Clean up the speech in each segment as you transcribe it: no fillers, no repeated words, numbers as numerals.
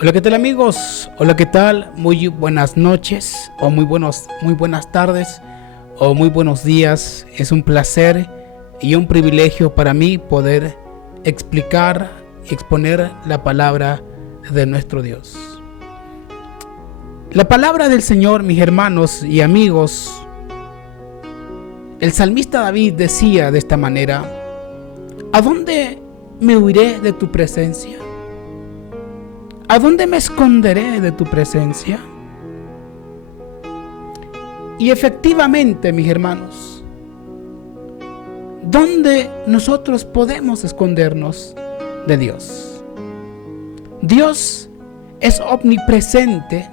Hola, ¿qué tal amigos? Hola, ¿qué tal? Muy buenas noches o muy buenas tardes o muy buenos días. Es un placer y un privilegio para mí poder explicar y exponer la palabra de nuestro Dios. La palabra del Señor, mis hermanos y amigos, el salmista David decía de esta manera: ¿a dónde me huiré de tu presencia? ¿A dónde me esconderé de tu presencia? Y efectivamente, mis hermanos, ¿dónde nosotros podemos escondernos de Dios? Dios es omnipresente,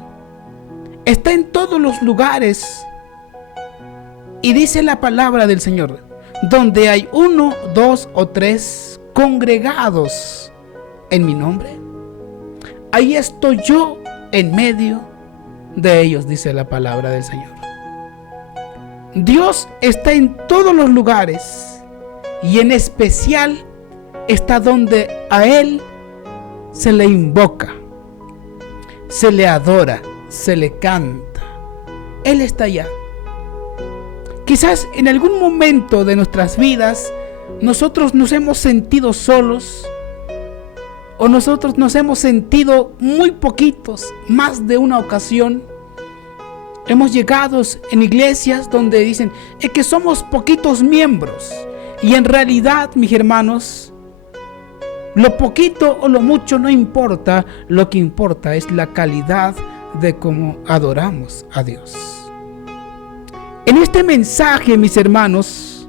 está en todos los lugares. Y dice la palabra del Señor: donde hay 1, 2 o 3 congregados en mi nombre, ahí estoy yo en medio de ellos, dice la palabra del Señor. Dios está en todos los lugares y en especial está donde a Él se le invoca, se le adora, se le canta. Él está allá. Quizás en algún momento de nuestras vidas nosotros nos hemos sentido solos, o nosotros nos hemos sentido muy poquitos. Más de una ocasión hemos llegado en iglesias donde dicen es que somos poquitos miembros, y en realidad, mis hermanos, lo poquito o lo mucho no importa. Lo que importa es la calidad de cómo adoramos a Dios. En este mensaje, mis hermanos,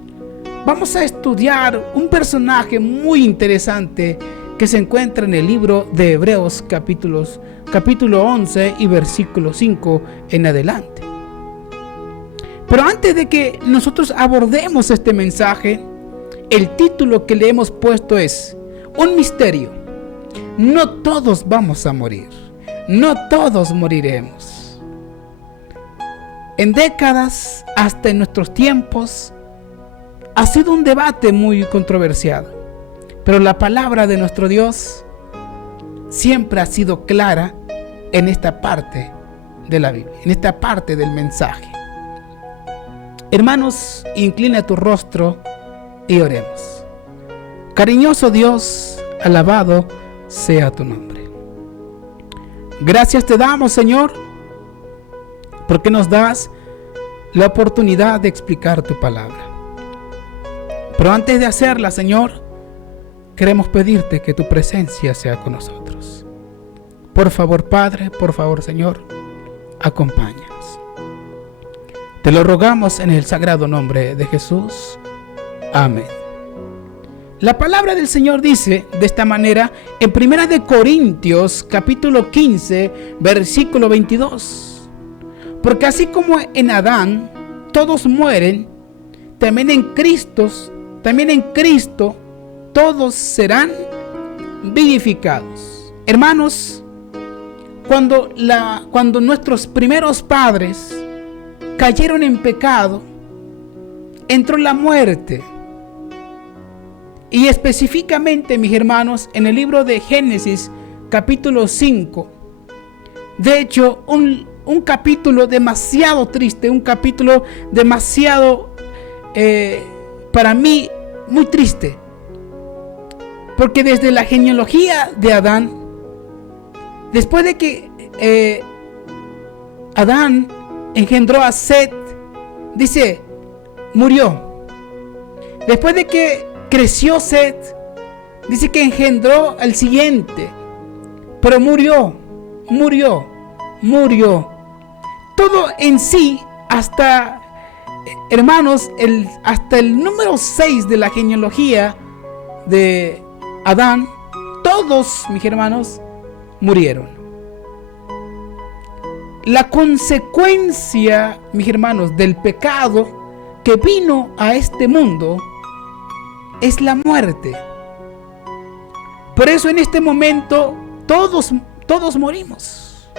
vamos a estudiar un personaje muy interesante que se encuentra en el libro de Hebreos capítulo 11 y versículo 5 en adelante. Pero antes de que nosotros abordemos este mensaje, el título que le hemos puesto es un misterio. No todos vamos a morir, no todos moriremos. En décadas, hasta en nuestros tiempos, ha sido un debate muy controversiado. Pero la palabra de nuestro Dios siempre ha sido clara en esta parte de la Biblia, en esta parte del mensaje. Hermanos, inclina tu rostro y oremos. Cariñoso Dios, alabado sea tu nombre. Gracias te damos, Señor, porque nos das la oportunidad de explicar tu palabra. Pero antes de hacerla, Señor, queremos pedirte que tu presencia sea con nosotros. Por favor, Padre, por favor, Señor, acompáñanos. Te lo rogamos en el sagrado nombre de Jesús. Amén. La palabra del Señor dice de esta manera en 1 Corintios capítulo 15, versículo 22. Porque así como en Adán todos mueren, también en Cristo todos serán vivificados. Hermanos, cuando nuestros primeros padres cayeron en pecado, entró la muerte. Y específicamente, mis hermanos, en el libro de Génesis capítulo 5, de hecho, un capítulo demasiado triste, un capítulo demasiado, para mí, muy triste. Porque desde la genealogía de Adán, después de que Adán engendró a Set, dice, murió. Después de que creció Set, dice que engendró al siguiente, pero murió. Todo en sí, hasta, hermanos, hasta el número 6 de la genealogía de Adán, todos, mis hermanos, murieron. La consecuencia, mis hermanos, del pecado que vino a este mundo es la muerte. Por eso en este momento todos morimos.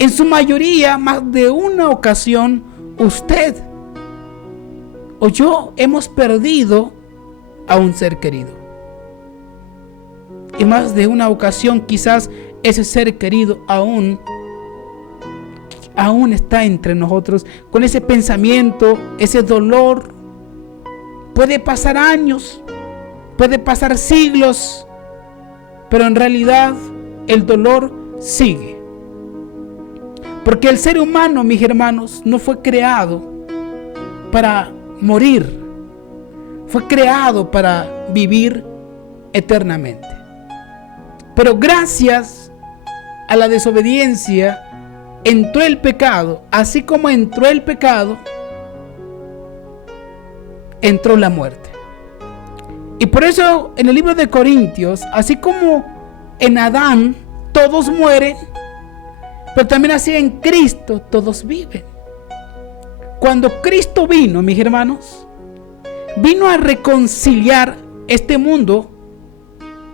En su mayoría, más de una ocasión, usted o yo hemos perdido a un ser querido. Y más de una ocasión quizás ese ser querido aún está entre nosotros, con ese pensamiento, ese dolor. Puede pasar años, puede pasar siglos, pero en realidad el dolor sigue. Porque el ser humano, mis hermanos, no fue creado para morir, fue creado para vivir eternamente. Pero gracias a la desobediencia entró el pecado. Así como entró el pecado, entró la muerte. Y por eso en el libro de Corintios, así como en Adán todos mueren, pero también así en Cristo todos viven. Cuando Cristo vino, mis hermanos, vino a reconciliar este mundo,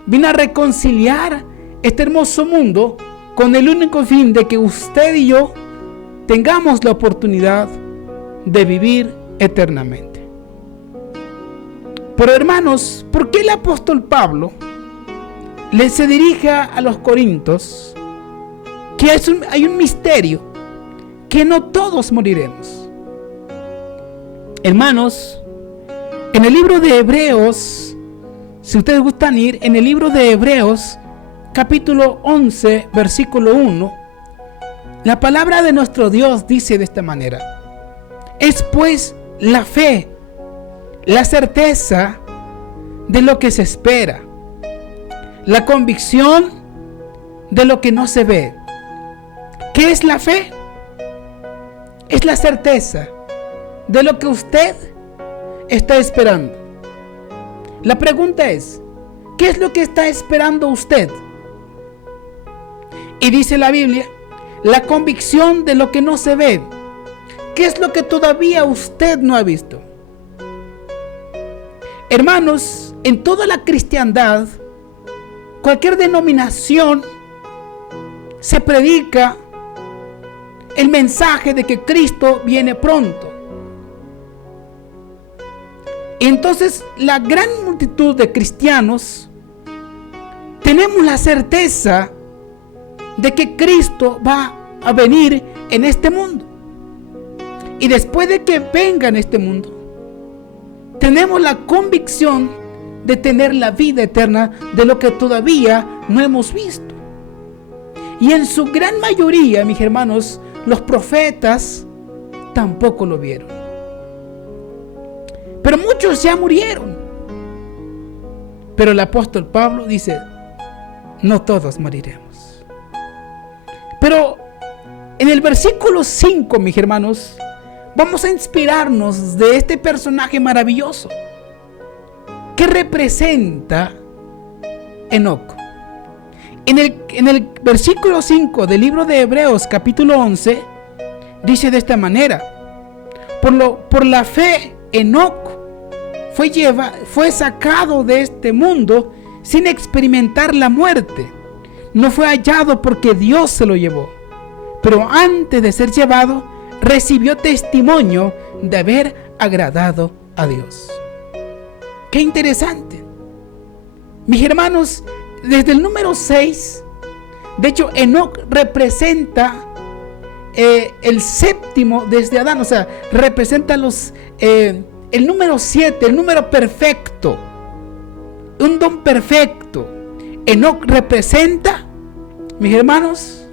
vino a reconciliar este hermoso mundo con el único fin de que usted y yo tengamos la oportunidad de vivir eternamente. Pero hermanos, ¿por qué el apóstol Pablo se dirige a los corintios? Que hay un misterio, que no todos moriremos. Hermanos, en el libro de Hebreos, si ustedes gustan ir, en el libro de Hebreos, capítulo 11, versículo 1, la palabra de nuestro Dios dice de esta manera: es pues la fe, la certeza de lo que se espera, la convicción de lo que no se ve. ¿Qué es la fe? Es la certeza de lo que usted está esperando. La pregunta es, ¿qué es lo que está esperando usted? Y dice la Biblia, la convicción de lo que no se ve. ¿Qué es lo que todavía usted no ha visto? Hermanos, en toda la cristiandad, cualquier denominación, se predica el mensaje de que Cristo viene pronto. Y entonces la gran multitud de cristianos tenemos la certeza de que Cristo va a venir en este mundo. Y después de que venga en este mundo, tenemos la convicción de tener la vida eterna, de lo que todavía no hemos visto. Y en su gran mayoría, mis hermanos, los profetas tampoco lo vieron. Pero muchos ya murieron. Pero el apóstol Pablo dice, no todos moriremos. Pero en el versículo 5, mis hermanos, vamos a inspirarnos de este personaje maravilloso que representa Enoc. En el versículo 5 del libro de Hebreos capítulo 11 dice de esta manera: por la fe Enoc fue sacado de este mundo sin experimentar la muerte. No fue hallado porque Dios se lo llevó, pero antes de ser llevado recibió testimonio de haber agradado a Dios. Qué interesante. Mis hermanos, desde el número 6, de hecho Enoc representa el séptimo desde Adán, o sea, representa el número 7, el número perfecto, un don perfecto. Enoc representa, mis hermanos,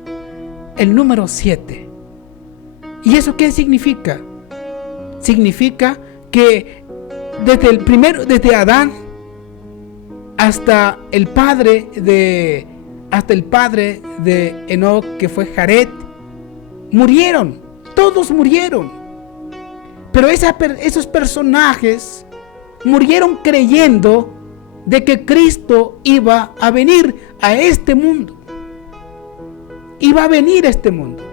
el número 7. ¿Y eso qué significa? Significa que desde Adán hasta el padre de Enoc, que fue Jared, murieron, todos murieron. Pero esos personajes murieron creyendo de que Cristo iba a venir a este mundo. Iba a venir a este mundo.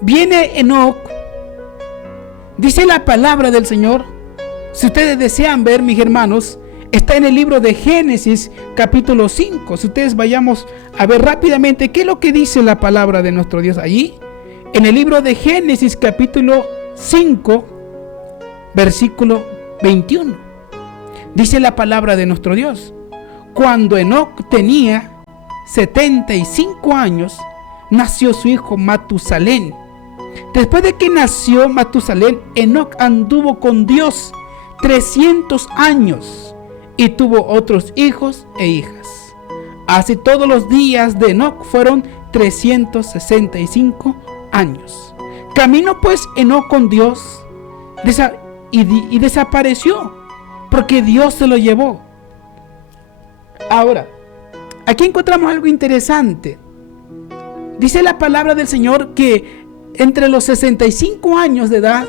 Viene Enoc, dice la palabra del Señor. Si ustedes desean ver, mis hermanos, está en el libro de Génesis capítulo 5. Si ustedes vayamos a ver rápidamente qué es lo que dice la palabra de nuestro Dios allí. En el libro de Génesis capítulo 5, versículo 21. Dice la palabra de nuestro Dios: cuando Enoc tenía 75 años, nació su hijo Matusalén. Después de que nació Matusalén, Enoc anduvo con Dios 300 años y tuvo otros hijos e hijas. Así todos los días de Enoc fueron 365 años. Caminó pues Enoc con Dios y desapareció, porque Dios se lo llevó. Ahora, aquí encontramos algo interesante. Dice la palabra del Señor que entre los 65 años de edad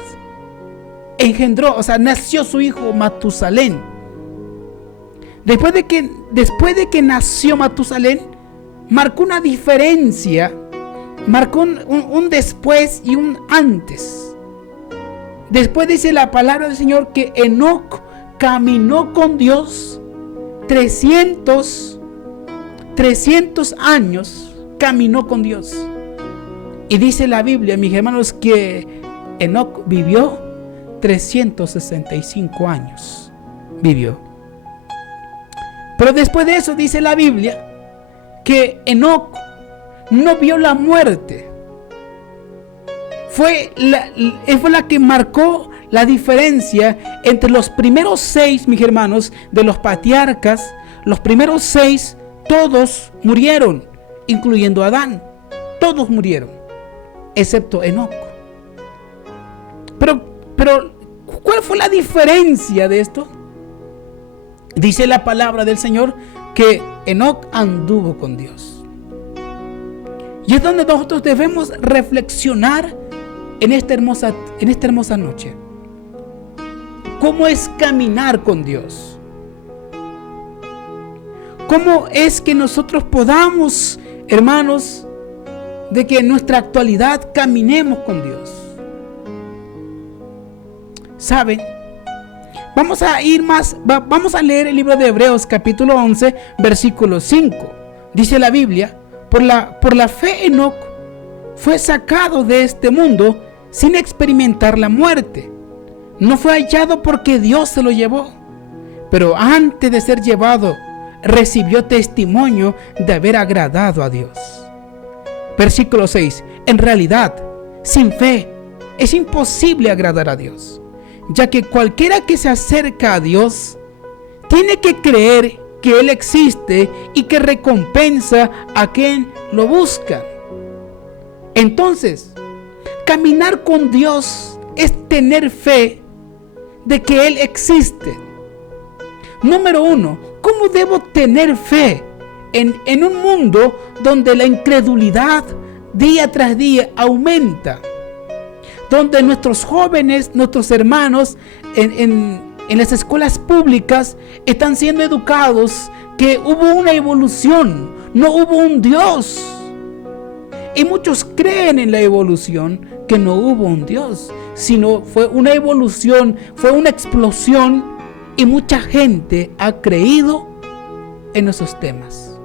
nació su hijo Matusalén. Después de que nació Matusalén, marcó una diferencia, marcó un después y un antes. Después dice la palabra del Señor que Enoc caminó con Dios 300 años, caminó con Dios. Y dice la Biblia, mis hermanos, que Enoc vivió 365 años. Vivió. Pero después de eso dice la Biblia que Enoc no vio la muerte. Fue la que marcó la diferencia entre los primeros 6, mis hermanos, de los patriarcas. Los primeros 6, todos murieron, incluyendo a Adán. Todos murieron, excepto Enoc. Pero, ¿cuál fue la diferencia de esto? Dice la palabra del Señor que Enoc anduvo con Dios. Y es donde nosotros debemos reflexionar en esta hermosa noche. ¿Cómo es caminar con Dios? ¿Cómo es que nosotros podamos, hermanos, de que en nuestra actualidad caminemos con Dios? ¿Saben? Vamos a leer el libro de Hebreos capítulo 11, versículo 5. Dice la Biblia: por la fe Enoc fue sacado de este mundo sin experimentar la muerte. No fue hallado porque Dios se lo llevó, pero antes de ser llevado recibió testimonio de haber agradado a Dios. Versículo 6. En realidad, sin fe es imposible agradar a Dios, ya que cualquiera que se acerca a Dios tiene que creer que Él existe y que recompensa a quien lo busca. Entonces, caminar con Dios es tener fe de que Él existe. Número 1, ¿cómo debo tener fe en un mundo donde la incredulidad día tras día aumenta? Donde nuestros jóvenes, nuestros hermanos en las escuelas públicas están siendo educados que hubo una evolución, no hubo un Dios. Y muchos creen en la evolución, que no hubo un Dios, sino fue una evolución, fue una explosión, y mucha gente ha creído en esos temas.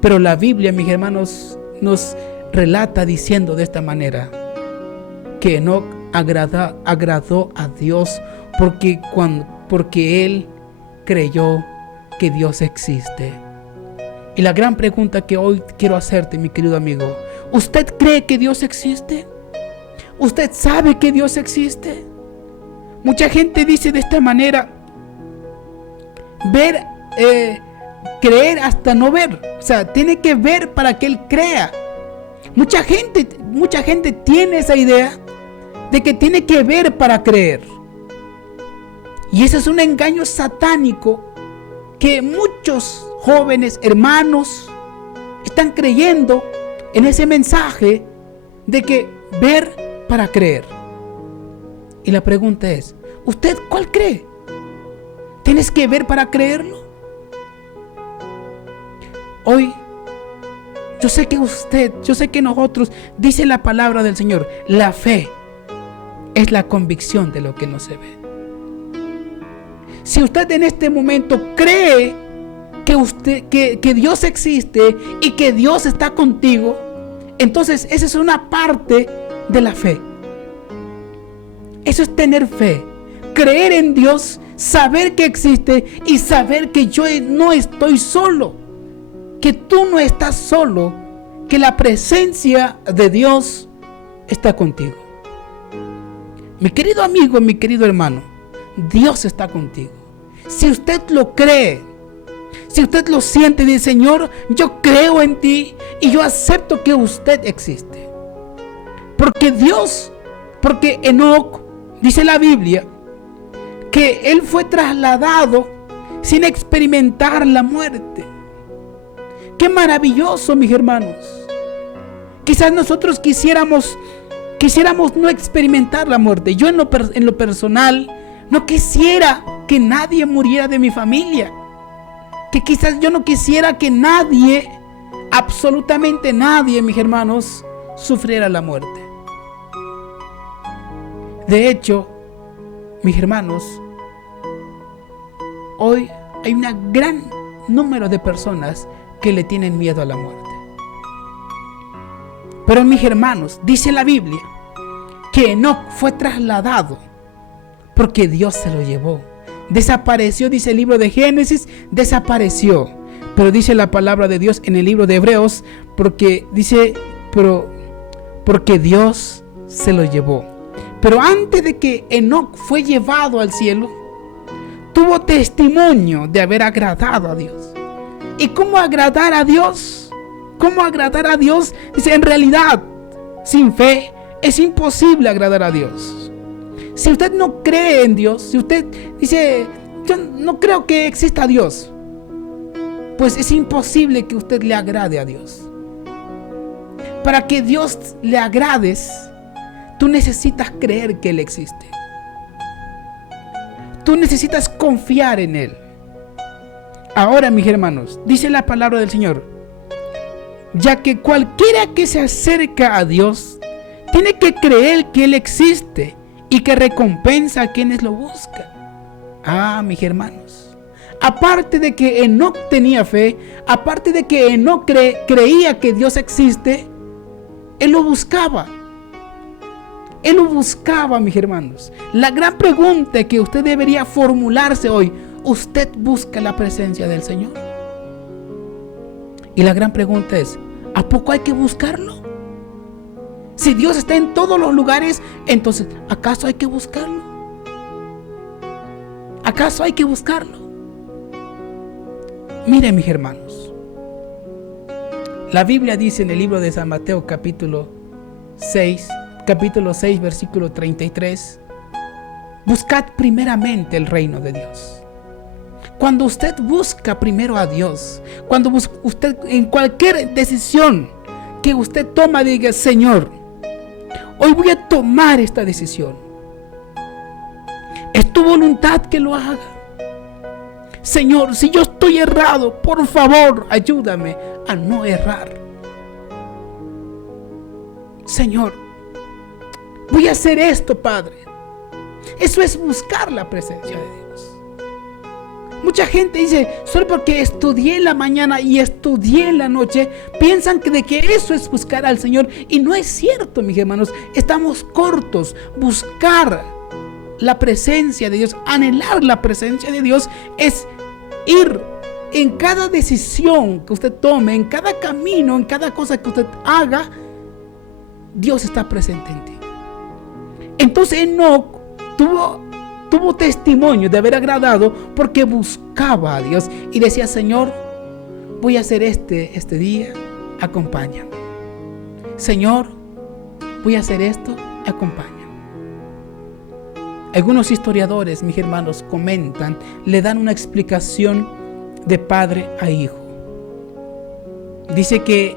Pero la Biblia, mis hermanos, nos relata diciendo de esta manera que Enoc agradó a Dios porque él creyó que Dios existe. Y la gran pregunta que hoy quiero hacerte, mi querido amigo: ¿usted cree que Dios existe? ¿Usted sabe que Dios existe? Mucha gente dice de esta manera: creer hasta no ver. O sea, tiene que ver para que Él crea. Mucha gente tiene esa idea de que tiene que ver para creer. Y ese es un engaño satánico que muchos jóvenes hermanos están creyendo en ese mensaje de que ver para creer. Y la pregunta es: ¿usted cuál cree? ¿Tienes que ver para creerlo? Hoy, yo sé que nosotros, dice la palabra del Señor, la fe es la convicción de lo que no se ve. Si usted en este momento cree que Dios existe y que Dios está contigo, entonces esa es una parte de la fe. Eso es tener fe, creer en Dios, saber que existe y saber que yo no estoy solo. que tú no estás solo, que la presencia de Dios está contigo. Mi querido amigo, mi querido hermano, Dios está contigo. Si usted lo cree, si usted lo siente, dice: Señor, yo creo en ti y yo acepto que usted existe. Porque Enoc, dice la Biblia, que él fue trasladado sin experimentar la muerte. Qué maravilloso, mis hermanos. Quizás nosotros quisiéramos no experimentar la muerte. Yo en lo personal no quisiera que nadie muriera de mi familia. Que quizás yo no quisiera que nadie, absolutamente nadie, mis hermanos, sufriera la muerte. De hecho, mis hermanos, hoy hay un gran número de personas que le tienen miedo a la muerte. Pero mis hermanos, dice la Biblia que Enoc fue trasladado porque Dios se lo llevó. Desapareció, dice el libro de Génesis, desapareció. Pero dice la palabra de Dios en el libro de Hebreos, porque Dios se lo llevó. Pero antes de que Enoc fue llevado al cielo, tuvo testimonio de haber agradado a Dios. ¿Y cómo agradar a Dios? ¿Cómo agradar a Dios? Dice, en realidad, sin fe es imposible agradar a Dios. Si usted no cree en Dios, si usted dice: yo no creo que exista Dios, pues es imposible que usted le agrade a Dios. Para que Dios le agrades, tú necesitas creer que Él existe. Tú necesitas confiar en Él. Ahora, mis hermanos, dice la palabra del Señor: ya que cualquiera que se acerca a Dios tiene que creer que Él existe y que recompensa a quienes lo buscan. Mis hermanos, aparte de que Enoc tenía fe, aparte de que Enoc creía que Dios existe, él lo buscaba. Él lo buscaba, mis hermanos. La gran pregunta que usted debería formularse hoy: ¿usted busca la presencia del Señor? Y la gran pregunta es: ¿a poco hay que buscarlo? Si Dios está en todos los lugares, entonces, ¿acaso hay que buscarlo? ¿Acaso hay que buscarlo? Miren, mis hermanos, la Biblia dice en el libro de San Mateo capítulo 6, versículo 33: buscad primeramente el reino de Dios. Cuando usted busca primero a Dios, cuando usted en cualquier decisión que usted toma, diga: Señor, hoy voy a tomar esta decisión. Es tu voluntad que lo haga. Señor, si yo estoy errado, por favor, ayúdame a no errar. Señor, voy a hacer esto, Padre. Eso es buscar la presencia de Dios. Mucha gente dice: solo porque estudié en la mañana y estudié en la noche, piensan de que eso es buscar al Señor. Y no es cierto, mis hermanos. Estamos cortos. Buscar la presencia de Dios, anhelar la presencia de Dios, es ir en cada decisión que usted tome, en cada camino, en cada cosa que usted haga. Dios está presente en ti. Entonces Enoc tuvo testimonio de haber agradado porque buscaba a Dios y decía: Señor, voy a hacer este día, acompáñame. Señor, voy a hacer esto, acompáñame. Algunos historiadores, mis hermanos, comentan, le dan una explicación de padre a hijo. Dice que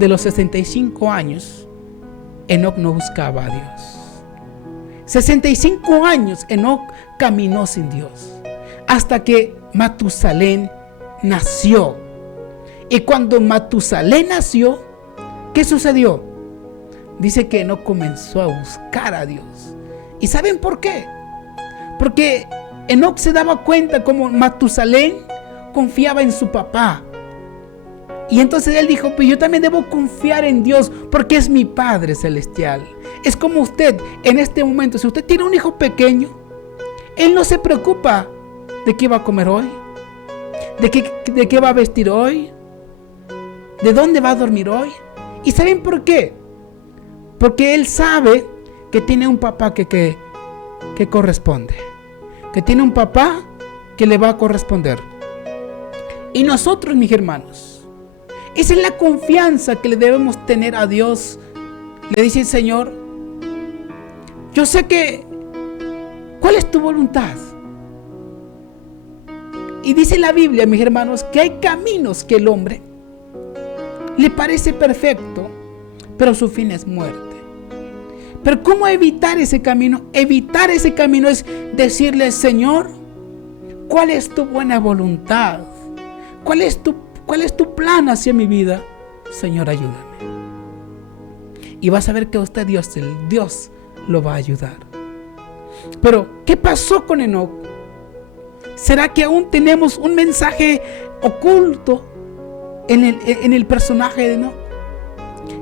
de los 65 años, Enoc no buscaba a Dios. 65 años Enoc caminó sin Dios, hasta que Matusalén nació. Y cuando Matusalén nació, ¿qué sucedió? Dice que Enoc comenzó a buscar a Dios. ¿Y saben por qué? Porque Enoc se daba cuenta como Matusalén confiaba en su papá. Y entonces él dijo: pues yo también debo confiar en Dios, porque es mi Padre Celestial. Es como usted en este momento. Si usted tiene un hijo pequeño, él no se preocupa de qué va a comer hoy, de qué va a vestir hoy, ¿De dónde va a dormir hoy? ¿Y saben por qué? Porque él sabe que tiene un papá que corresponde. Que tiene un papá que le va a corresponder. Y nosotros, mis hermanos, esa es la confianza que le debemos tener a Dios. Le dice el Señor, yo sé que, ¿cuál es tu voluntad? Y dice la Biblia, mis hermanos, que hay caminos que el hombre le parece perfecto, pero su fin es muerte. Pero ¿cómo evitar ese camino? Evitar ese camino es decirle, Señor, ¿cuál es tu buena voluntad? ¿Cuál es tu plan hacia mi vida? Señor, ayúdame. Y vas a ver que usted, Dios lo va a ayudar. Pero, ¿qué pasó con Enoc? ¿Será que aún tenemos un mensaje oculto en el personaje de Enoc?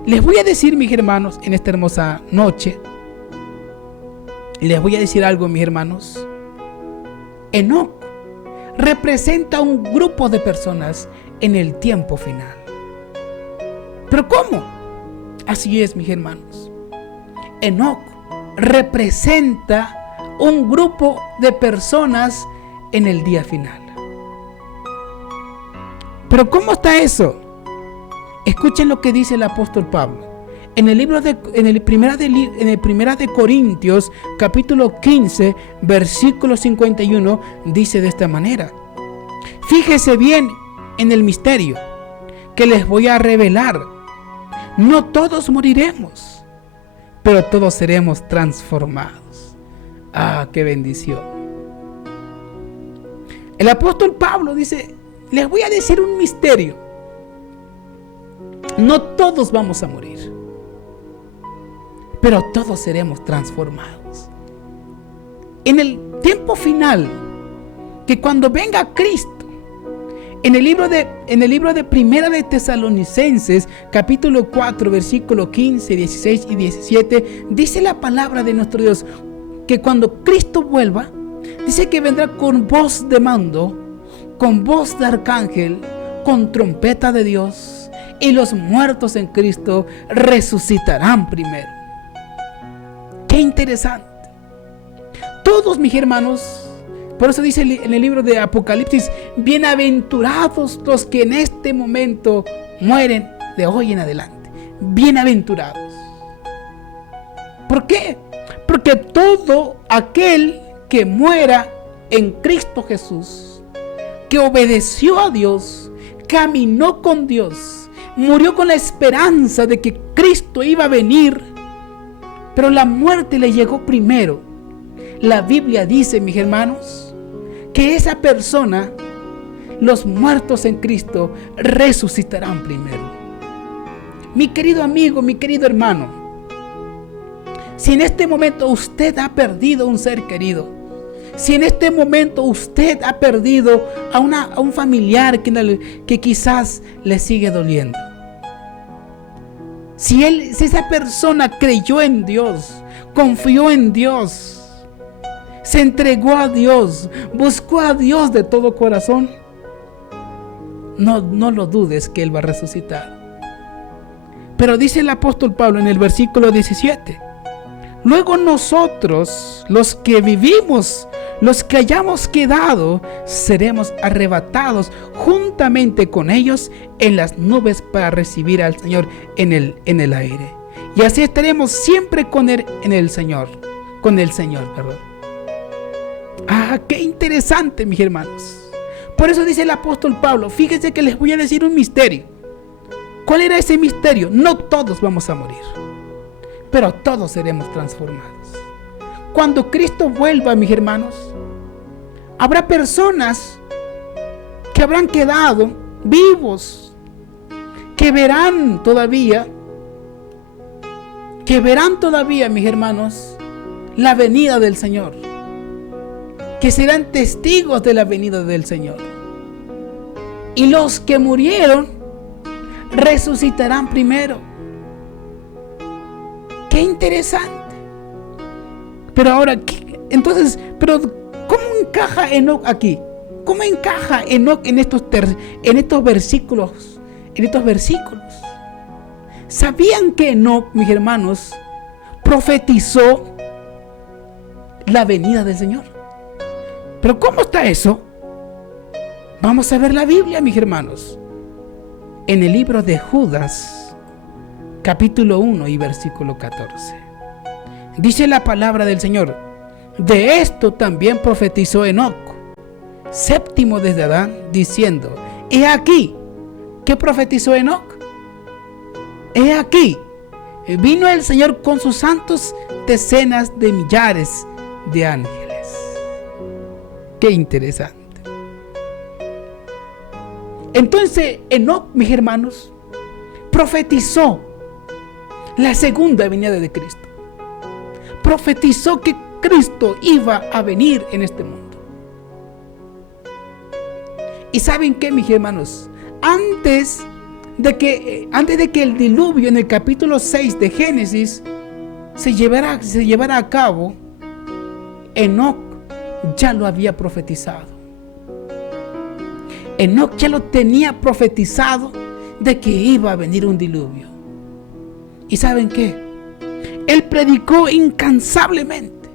Les voy a decir, mis hermanos, en esta hermosa noche, les voy a decir algo, mis hermanos. Enoc representa un grupo de personas en el tiempo final. ¿Pero cómo? Así es, mis hermanos. Enoc representa un grupo de personas en el día final. ¿Pero cómo está eso? Escuchen lo que dice el apóstol Pablo. En el primera de Corintios, capítulo 15, versículo 51, dice de esta manera: fíjese bien en el misterio que les voy a revelar. No todos moriremos, pero todos seremos transformados. ¡Ah, qué bendición! El apóstol Pablo dice, les voy a decir un misterio. No todos vamos a morir, pero todos seremos transformados. En el tiempo final, que cuando venga Cristo, en el libro de Primera de Tesalonicenses, capítulo 4, versículo 15, 16 y 17, dice la palabra de nuestro Dios, que cuando Cristo vuelva, dice que vendrá con voz de mando, con voz de arcángel, con trompeta de Dios, y los muertos en Cristo resucitarán primero. ¡Qué interesante! Todos, mis hermanos, por eso dice en el libro de Apocalipsis, bienaventurados los que en este momento mueren de hoy en adelante. Bienaventurados. ¿Por qué? Porque todo aquel que muera en Cristo Jesús, que obedeció a Dios, caminó con Dios, murió con la esperanza de que Cristo iba a venir, pero la muerte le llegó primero. La Biblia dice, mis hermanos, que esa persona, los muertos en Cristo, resucitarán primero. Mi querido amigo, mi querido hermano, si en este momento usted ha perdido un ser querido, si en este momento usted ha perdido a un familiar que quizás le sigue doliendo, si esa persona creyó en Dios, confió en Dios, se entregó a Dios, buscó a Dios de todo corazón, no lo dudes que Él va a resucitar. Pero dice el apóstol Pablo en el versículo 17: luego nosotros, los que vivimos, los que hayamos quedado, seremos arrebatados juntamente con ellos en las nubes para recibir al Señor en el aire. Y así estaremos siempre con Él en el Señor. Con el Señor, perdón. Ah, qué interesante, mis hermanos. Por eso dice el apóstol Pablo, fíjense que les voy a decir un misterio. ¿Cuál era ese misterio? No todos vamos a morir, pero todos seremos transformados. Cuando Cristo vuelva, mis hermanos, habrá personas que habrán quedado vivos, que verán todavía, mis hermanos, la venida del Señor, que serán testigos de la venida del Señor. Y los que murieron resucitarán primero. ¡Qué interesante! Pero ahora, ¿cómo encaja Enoc aquí? ¿Cómo encaja Enoc en estos versículos en estos versículos. ¿Sabían que Enoc, mis hermanos, profetizó la venida del Señor? ¿Pero cómo está eso? Vamos a ver la Biblia, mis hermanos. En el libro de Judas, capítulo 1 y versículo 14. Dice la palabra del Señor: de esto también profetizó Enoc, séptimo desde Adán, diciendo: he aquí. ¿Qué profetizó Enoc? He aquí, vino el Señor con sus santos decenas de millares de ángeles. Qué interesante. Entonces Enoc, mis hermanos, profetizó la segunda venida de Cristo. Profetizó que Cristo iba a venir en este mundo. ¿Y saben qué, mis hermanos? Antes de que el diluvio en el capítulo 6 de Génesis se llevara a cabo, Enoc ya lo había profetizado. Enoc ya lo tenía profetizado de que iba a venir un diluvio. ¿Y saben qué? Él predicó incansablemente,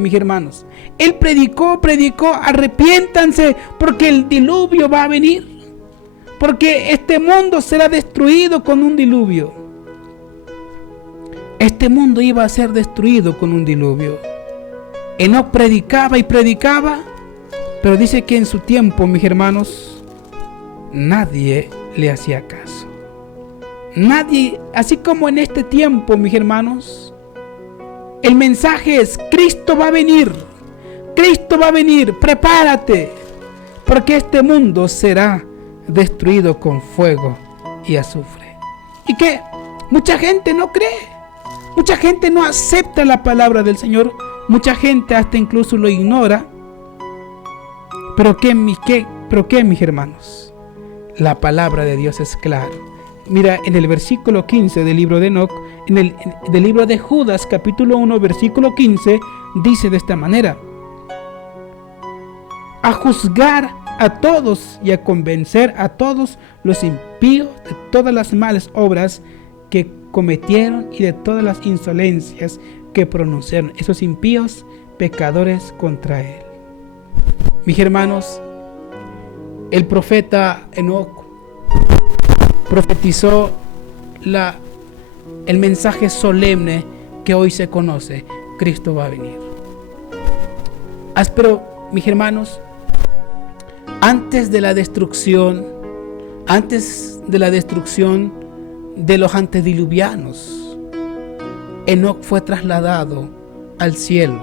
mis hermanos. Él predicó, arrepiéntanse porque el diluvio va a venir. Porque este mundo será destruido con un diluvio. Este mundo iba a ser destruido con un diluvio. Enoc predicaba y predicaba, pero dice que en su tiempo, mis hermanos, nadie le hacía caso. Nadie, así como en este tiempo, mis hermanos, el mensaje es: Cristo va a venir. Cristo va a venir, prepárate, porque este mundo será destruido con fuego y azufre. ¿Y qué? Mucha gente no cree, mucha gente no acepta la palabra del Señor, mucha gente hasta incluso lo ignora. ¿Pero qué, mis hermanos? La palabra de Dios es clara. Mira, en el versículo 15 del libro de Enoc, del libro de Judas, capítulo 1, versículo 15, dice de esta manera: a juzgar a todos y a convencer a todos los impíos de todas las malas obras que cometieron y de todas las insolencias que pronunciaron esos impíos pecadores contra él. Mis hermanos, el profeta Enoc profetizó el mensaje solemne que hoy se conoce: Cristo va a venir. Pero, mis hermanos, antes de la destrucción de los antediluvianos, Enoc fue trasladado al cielo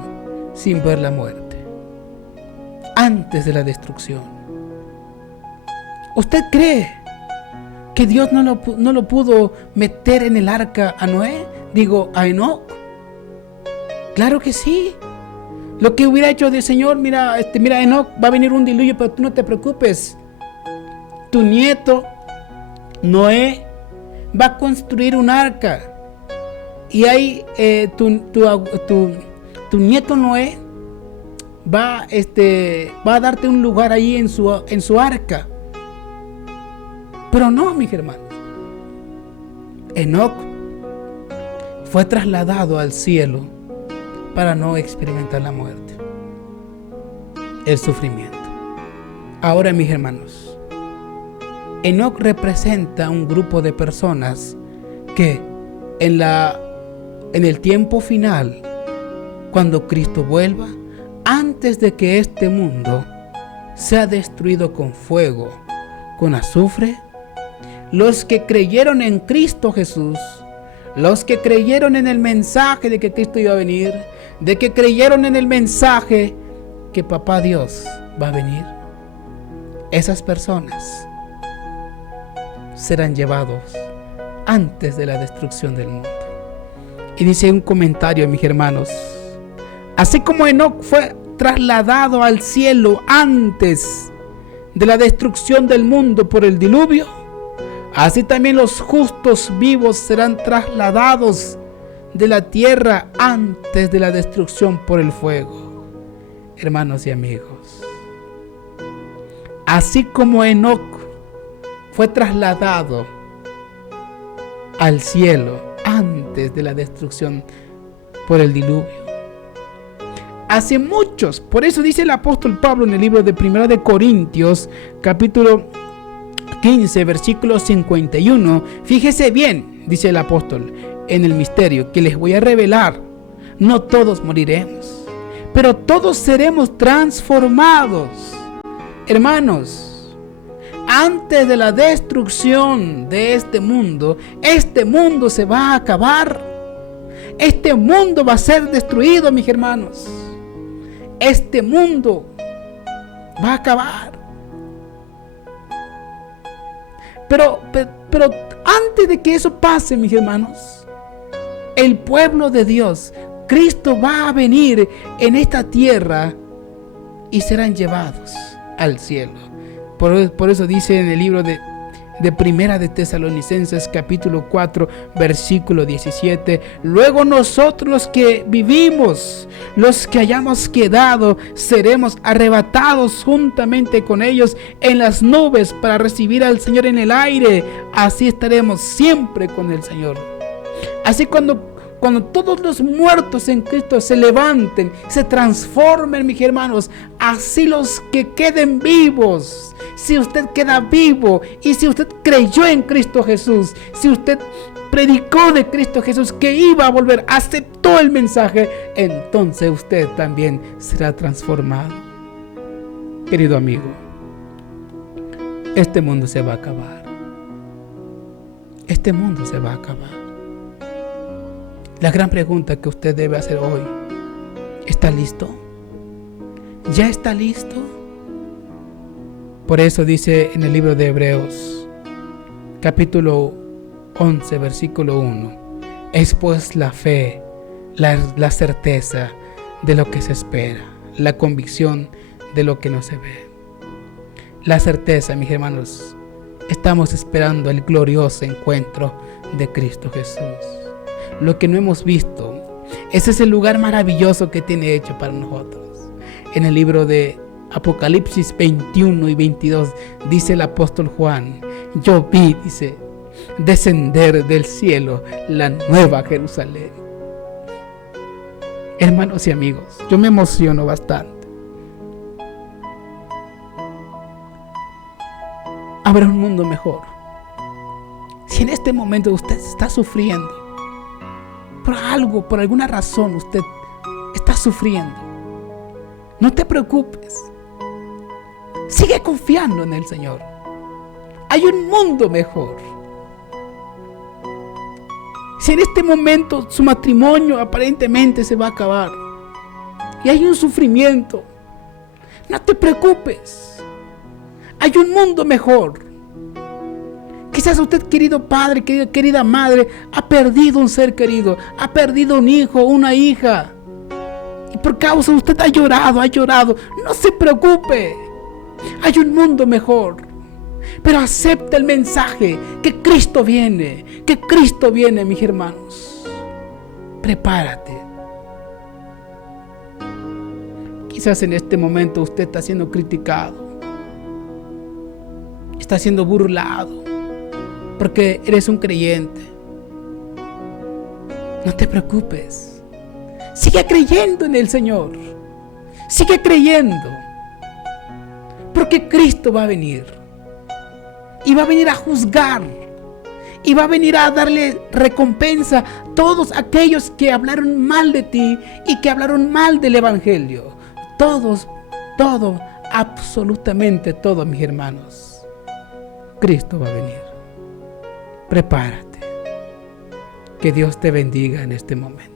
sin ver la muerte. Antes de la destrucción. ¿Usted cree que Dios no lo pudo meter en el arca a a Enoc? Claro que sí. Lo que hubiera hecho del Señor: mira, Enoc, va a venir un diluvio, pero tú no te preocupes. Tu nieto Noé va a construir un arca, y ahí tu nieto Noé va a darte un lugar ahí en su arca. Pero no, mis hermanos. Enoc fue trasladado al cielo para no experimentar la muerte, el sufrimiento. Ahora, mis hermanos, Enoc representa un grupo de personas que en el tiempo final, cuando Cristo vuelva, antes de que este mundo sea destruido con fuego, con azufre, los que creyeron en Cristo Jesús, los que creyeron en el mensaje de que Cristo iba a venir, de que creyeron en el mensaje que Papá Dios va a venir, esas personas serán llevados antes de la destrucción del mundo. Y dice un comentario, mis hermanos: así como Enoc fue trasladado al cielo antes de la destrucción del mundo por el diluvio, así también los justos vivos serán trasladados de la tierra antes de la destrucción por el fuego. Hermanos y amigos, así como Enoc fue trasladado al cielo antes de la destrucción por el diluvio. Hace muchos, por eso dice el apóstol Pablo en el libro de 1 de Corintios, capítulo 15, versículo 51. Fíjese bien, dice el apóstol, en el misterio que les voy a revelar. No todos moriremos, pero todos seremos transformados. Hermanos, antes de la destrucción de este mundo se va a acabar. Este mundo va a ser destruido, mis hermanos. Este mundo va a acabar. Pero antes de que eso pase, mis hermanos, el pueblo de Dios, Cristo va a venir en esta tierra y serán llevados al cielo. Por eso dice en el libro de Primera de Tesalonicenses capítulo 4 versículo 17: luego nosotros los que vivimos, los que hayamos quedado, seremos arrebatados juntamente con ellos en las nubes para recibir al Señor en el aire. Así estaremos siempre con el Señor. Así cuando todos los muertos en Cristo se levanten, se transformen, mis hermanos, así los que queden vivos. Si usted queda vivo y si usted creyó en Cristo Jesús, si usted predicó de Cristo Jesús que iba a volver, aceptó el mensaje, entonces usted también será transformado. Querido amigo, este mundo se va a acabar. Este mundo se va a acabar. La gran pregunta que usted debe hacer hoy: ¿está listo? ¿Ya está listo? Por eso dice en el libro de Hebreos, capítulo 11, versículo 1: es pues la fe, la certeza de lo que se espera, la convicción de lo que no se ve. La certeza, mis hermanos, estamos esperando el glorioso encuentro de Cristo Jesús. Lo que no hemos visto, ese es el lugar maravilloso que tiene hecho para nosotros. En el libro de Apocalipsis 21 y 22 dice el apóstol Juan: yo vi, dice, descender del cielo la nueva Jerusalén. Hermanos y amigos, yo me emociono bastante. Habrá un mundo mejor. Si en este momento usted está sufriendo por algo, por alguna razón, usted está sufriendo, no te preocupes. Sigue confiando en el Señor. Hay un mundo mejor. Si en este momento su matrimonio aparentemente se va a acabar y hay un sufrimiento, no te preocupes. Hay un mundo mejor. Quizás usted, querido padre, querida madre, ha perdido un ser querido, ha perdido un hijo, una hija. Y por causa usted ha llorado. No se preocupe. Hay un mundo mejor. Pero acepta el mensaje que Cristo viene, mis hermanos. Prepárate. Quizás en este momento usted está siendo criticado, está siendo burlado porque eres un creyente. No te preocupes. Sigue creyendo en el Señor. Sigue creyendo. Porque Cristo va a venir. Y va a venir a juzgar. Y va a venir a darle recompensa a todos aquellos que hablaron mal de ti y que hablaron mal del Evangelio. Todos, absolutamente todos, mis hermanos. Cristo va a venir. Prepárate. Que Dios te bendiga en este momento.